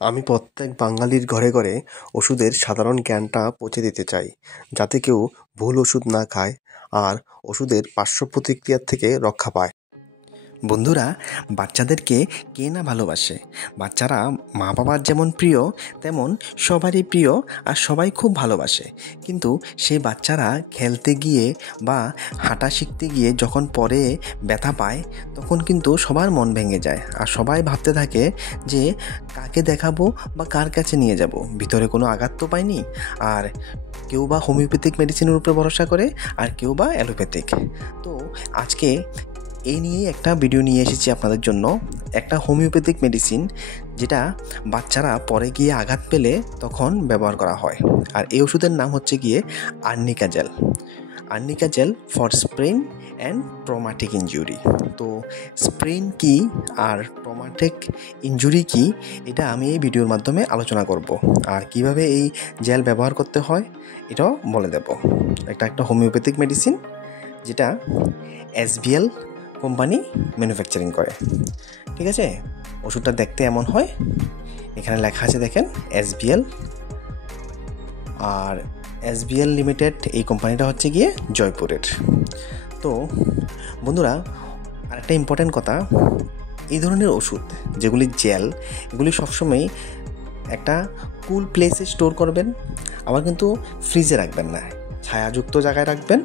আমি প্রত্যেক বাঙালির ঘরে ঘরে ওষুধের সাধারণ জ্ঞানটা পৌঁছে দিতে চাই, যাতে কেউ ভুল ওষুধ না খায় আর ওষুধের পার্শ্ব প্রতিক্রিয়ার থেকে রক্ষা পায়। বন্ধুরা, বাচ্চাদেরকে কে না ভালোবাসে? বাচ্চারা মা বাবার যেমন প্রিয় তেমন সবারই প্রিয় আর সবাই খুব ভালোবাসে। কিন্তু সেই বাচ্চারা খেলতে গিয়ে বা হাঁটা শিখতে গিয়ে যখন পরে ব্যথা পায়, তখন কিন্তু সবার মন ভেঙে যায় আর সবাই ভাবতে থাকে যে কাকে দেখাবো বা কার কাছে নিয়ে যাব। ভিতরে কোনো আঘাত তো পায়নি। আর কেউ বা হোমিওপ্যাথিক মেডিসিনের উপরে ভরসা করে আর কেউ বা অ্যালোপ্যাথিক। তো আজকে এই নিয়েই একটা ভিডিও নিয়ে এসেছি আপনাদের জন্য। একটা হোমিওপ্যাথিক মেডিসিন যেটা বাচ্চারা পরে গিয়ে আঘাত পেলে তখন ব্যবহার করা হয়। আর এই ওষুধের নাম হচ্ছে গিয়ে arnica gel. Arnica gel for sprain and traumatic injury. তো স্প্রেন কি আর ট্রমাটিক ইনজুরি কি, এটা আমি এই ভিডিওর মাধ্যমে আলোচনা করব। আর কিভাবে এই জেল ব্যবহার করতে হয় এটাও বলে দেব। একটা হোমিওপ্যাথিক মেডিসিন যেটা এসবিএল কোম্পানি ম্যানুফ্যাকচারিং করে। ঠিক আছে, ওষুধটা দেখতে এমন হয়, এখানে লেখা আছে দেখেন এসবিএল। আর এসবিএল লিমিটেড এই কোম্পানিটা হচ্ছে গিয়ে জয়পুরের। তো বন্ধুরা, আরেকটা ইম্পর্ট্যান্ট কথা, এই ধরনের ওষুধ যেগুলি জেল, এগুলি সবসময় একটা কুল প্লেসে স্টোর করবেন। আবার কিন্তু ফ্রিজে রাখবেন না, ছায়াযুক্ত জায়গায় রাখবেন,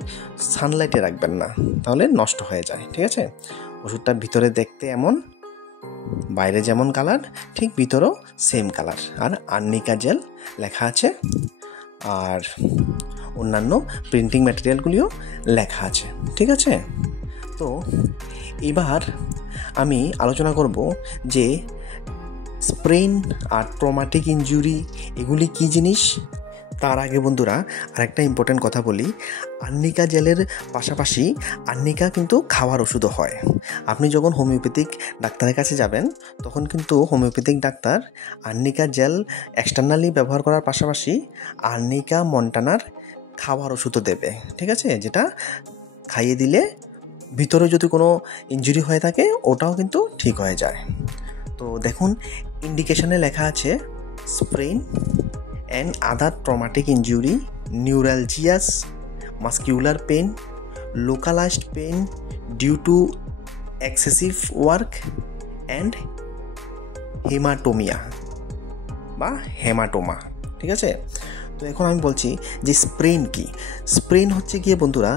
সানলাইটে রাখবেন না, তাহলে নষ্ট হয়ে যায়। ঠিক আছে, ওষুধটার ভিতরে দেখতে এমন, বাইরে যেমন কালার ঠিক ভিতরেও সেম কালার। আর আর্নিকা জেল লেখা আছে, আর অন্যান্য প্রিন্টিং ম্যাটেরিয়ালগুলিও লেখা আছে। ঠিক আছে, তো এবার আমি আলোচনা করব যে স্প্রেন আর ট্রমাটিক ইনজুরি এগুলি কী জিনিস। তার আগে বন্ধুরা আরেকটা ইম্পর্ট্যান্ট কথা বলি, আর্নিকা জেলের পাশাপাশি আর্নিকা কিন্তু খাওয়ার ওষুধও হয়। আপনি যখন হোমিওপ্যাথিক ডাক্তারের কাছে যাবেন তখন কিন্তু homeopathic doctor arnica gel externally ব্যবহার করার পাশাপাশি আর্নিকা মন্টানার খাওয়ার ওষুধও দেবে। ঠিক আছে, যেটা খাইয়ে দিলে ভিতরে যদি কোনো ইনজুরি হয়ে থাকে ওটাও কিন্তু ঠিক হয়ে যায়। তো দেখুন, ইন্ডিকেশনে লেখা আছে sprain and other traumatic injury, neuralgias, muscular pain, localized pain due to excessive work and hematoma বা হেমাটোমা। ঠিক আছে, তো এখন আমি বলছি যে স্প্রেন কি। স্প্রেন হচ্ছে গিয়ে বন্ধুরা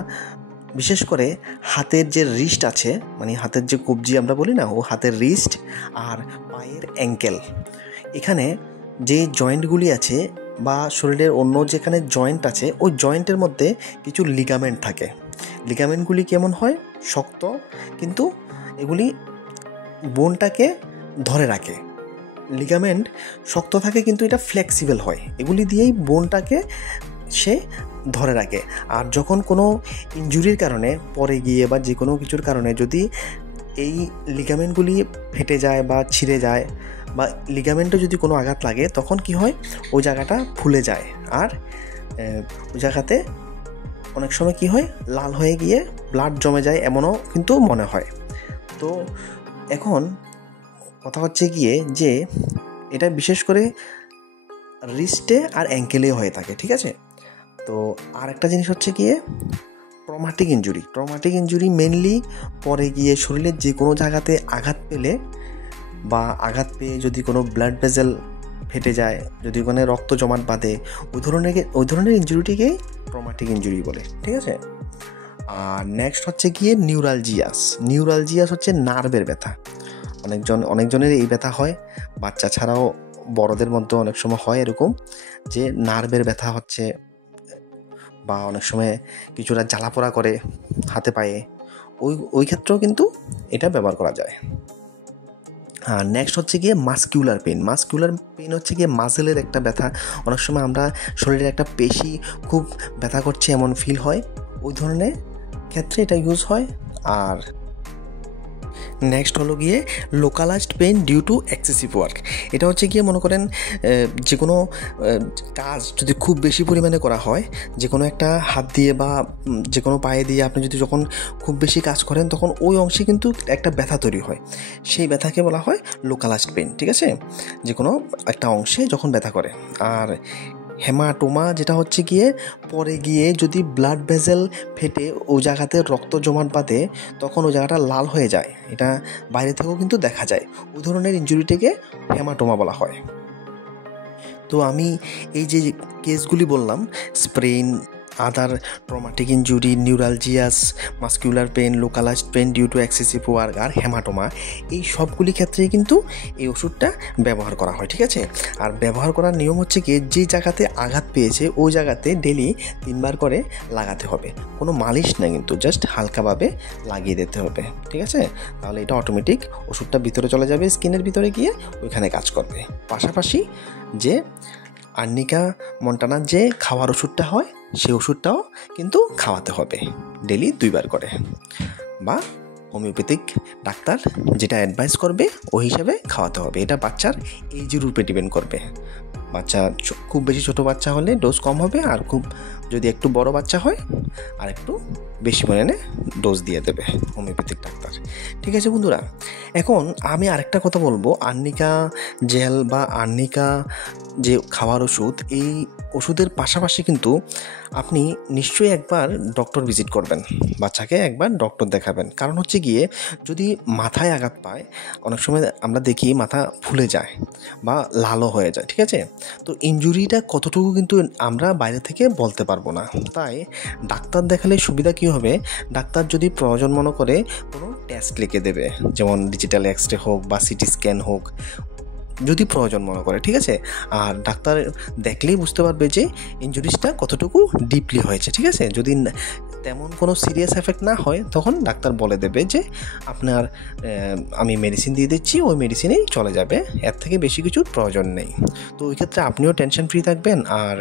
বিশেষ করে হাতের যে রিস্ট আছে, মানে হাতের যে কবজি আমরা বলি না, ও হাতের রিস্ট আর পায়ের অ্যাঙ্কেল, এখানে যে জয়েন্টগুলি আছে বা শরীরের অন্য যেখানে জয়েন্ট আছে ওই জয়েন্টের মধ্যে কিছু লিগামেন্ট থাকে। লিগামেন্টগুলি কেমন হয়? শক্ত, কিন্তু এগুলি বোনটাকে ধরে রাখে। লিগামেন্ট শক্ত থাকে কিন্তু এটা ফ্লেক্সিবল হয়, এগুলি দিয়েই বোনটাকে সে ধরে রাখে। আর যখন কোনো ইনজুরির কারণে পরে গিয়ে বা যে কোনো কিছুর কারণে যদি এই লিগামেন্টগুলি ফেটে যায় বা ছিঁড়ে যায় বা লিগামেন্টে যদি কোনো আঘাত লাগে, তখন কি হয়, ওই জায়গাটা ফুলে যায় আর ওই জায়গাতে অনেক সময় কি হয়, লাল হয়ে গিয়ে ব্লাড জমে যায়, এমনও কিন্তু মনে হয়। তো এখন কথা হচ্ছে গিয়ে যে এটা বিশেষ করে রিস্টে আর অ্যাঙ্কেলে হয়ে থাকে। ঠিক আছে, তো আর একটা জিনিস হচ্ছে গিয়ে traumatic injury. Traumatic injury mainly পরে গিয়ে শরীরের যে কোনো জায়গাতে আঘাত পেলে বা আঘাত পেয়ে যদি কোনো ব্লাড ভেসেল ফেটে যায়, যদি ওখানে রক্ত জমাট বাঁধে, ওই ধরনের ইনজুরিটিকেই ট্রমাটিক ইনজুরি বলে। ঠিক আছে, আর নেক্সট হচ্ছে গিয়ে নিউরালজিয়াস। নিউরালজিয়াস হচ্ছে নার্ভের ব্যথা। অনেকজনের এই ব্যথা হয়, বাচ্চা ছাড়াও বড়দের মধ্যে অনেক সময় হয় এরকম যে নার্ভের ব্যথা হচ্ছে, বা অনেক সময় কিছুটা জ্বালাপোড়া করে হাতে পায়ে, ওই ক্ষেত্রেও কিন্তু এটা ব্যবহার করা যায়। আর নেক্সট হচ্ছে গিয়ে মাসকিউলার পেন। মাসকিউলার পেন হচ্ছে গিয়ে মাসেলের একটা ব্যথা। অনেক সময় আমরা শরীরের একটা পেশি খুব ব্যথা করছে এমন ফিল হয়, ওই ধরনের ক্ষেত্রে এটা ইউজ হয়। আর নেক্সট হলো গিয়ে localised pain due to excessive work. এটা হচ্ছে গিয়ে মনে করেন যে কোনো কাজ যদি খুব বেশি পরিমাণে করা হয়, যে কোনো একটা হাত দিয়ে বা যে কোনো পায়ে দিয়ে আপনি যদি যখন খুব বেশি কাজ করেন তখন ওই অংশে কিন্তু একটা ব্যথা তৈরি হয়, সেই ব্যথাকে বলা হয় লোকালাইজড পেইন। ঠিক আছে, যে কোনো একটা অংশে যখন ব্যথা করে। আর হেমাটোমা যেটা হচ্ছে গিয়ে পরে গিয়ে যদি ব্লাড ভেসেল ফেটে ওই জায়গাতে রক্ত জমাট বাঁধে তখন ওই জায়গাটা লাল হয়ে যায়, এটা বাইরে থেকেও কিন্তু দেখা যায়। ওই ধরনের ইনজুরিটিকে হেমাটোমা বলা হয়। তো আমি এই যে কেসগুলি বললাম, sprain, other traumatic injury, neuralgias, muscular pain, localized pain due to excessive work আর হেমাটোমা, এই সবগুলি ক্ষেত্রেই কিন্তু এই ওষুধটা ব্যবহার করা হয়। ঠিক আছে, আর ব্যবহার করার নিয়ম হচ্ছে কি, যে জায়গাতে আঘাত পেয়েছে ওই জায়গাতে ডেলি 3 বার করে লাগাতে হবে। কোনো মালিশ না, কিন্তু জাস্ট হালকাভাবে লাগিয়ে দিতে হবে। ঠিক আছে, তাহলে এটা অটোমেটিক ওষুধটা ভিতরে চলে যাবে, স্কিনের ভিতরে গিয়ে ওইখানে কাজ করবে। পাশাপাশি যে আর্নিকা মন্টানার যে খাওয়ার ওষুধটা হয় সেই ওষুধটাও কিন্তু খাওয়াতে হবে ডেলি 2 বার করে, বা হোমিওপ্যাথিক ডাক্তার যেটা অ্যাডভাইস করবে ওই হিসাবে খাওয়াতে হবে। এটা বাচ্চার এইজের উপরে ডিপেন্ড করবে। বাচ্চা খুব বেশি ছোটো বাচ্চা হলে ডোজ কম হবে, আর খুব যদি একটু বড় বাচ্চা হয় আর একটু বেশি পরিমাণে ডোজ দিয়ে দেবে হোমিওপ্যাথিক ডাক্তার। ঠিক আছে বন্ধুরা, এখন আমি আরেকটা কথা বলবো, আর্নিকা জেল বা আর্নিকা যে খাওয়ার ওষুধ, এই ওষুধের পাশাপাশি কিন্তু আপনি নিশ্চয়ই একবার ডক্টর ভিজিট করবেন, বাচ্চাকে একবার ডক্টর দেখাবেন। কারণ হচ্ছে গিয়ে যদি মাথায় আঘাত পায়, অনেক সময় আমরা দেখি মাথা ফুলে যায় বা লালও হয়ে যায়। ঠিক আছে, তো ইনজুরিটা কতটুকু কিন্তু আমরা বাইরে থেকে বলতে পারবো না। তাই ডাক্তার দেখালে সুবিধা কী হবে, ডাক্তার যদি প্রয়োজন মনে করে কোনো টেস্ট লিখে দেবে, যেমন ডিজিটাল এক্সরে হোক বা সিটি স্ক্যান হোক, যদি প্রয়োজন মনে করে। ঠিক আছে, আর ডাক্তার দেখলেই বুঝতে পারবে যে ইনজুরিসটা কতটুকু ডিপলি হয়েছে। ঠিক আছে, যদি তেমন কোনো সিরিয়াস এফেক্ট না হয় তখন ডাক্তার বলে দেবে যে আপনার আমি মেডিসিন দিয়ে দিচ্ছি, ওই মেডিসিনেই চলে যাবে, এর থেকে বেশি কিছুর প্রয়োজন নেই। তো ওই ক্ষেত্রে আপনিও টেনশন ফ্রি থাকবেন আর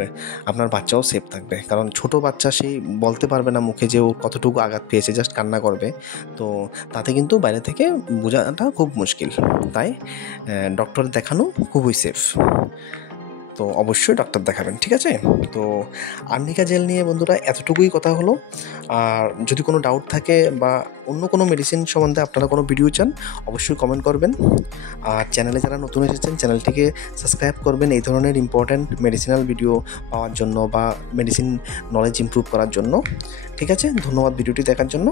আপনার বাচ্চাও সেফ থাকবে। কারণ ছোট বাচ্চা সেই বলতে পারবে না মুখে যে ও কতটুকু আঘাত পেয়েছে, জাস্ট কান্না করবে, তো তাতে কিন্তু বাইরে থেকে বোঝাটা খুব মুশকিল। তাই ডক্টর দেখানো খুবই সেফ। তো অবশ্যই ডক্টর দেখাবেন। ঠিক আছে, তো আর্নিকা জেল নিয়ে বন্ধুরা এতটুকুই কথা হলো। আর যদি কোনো ডাউট থাকে বা অন্য কোনো মেডিসিন সম্বন্ধে আপনারা কোনো ভিডিও চান, অবশ্যই কমেন্ট করবেন। আর চ্যানেলে যারা নতুন এসেছেন চ্যানেলটিকে সাবস্ক্রাইব করবেন এই ধরনের ইম্পর্ট্যান্ট মেডিসিনাল ভিডিও পাওয়ার জন্য বা মেডিসিন নলেজ ইমপ্রুভ করার জন্য। ঠিক আছে, ধন্যবাদ ভিডিওটি দেখার জন্য।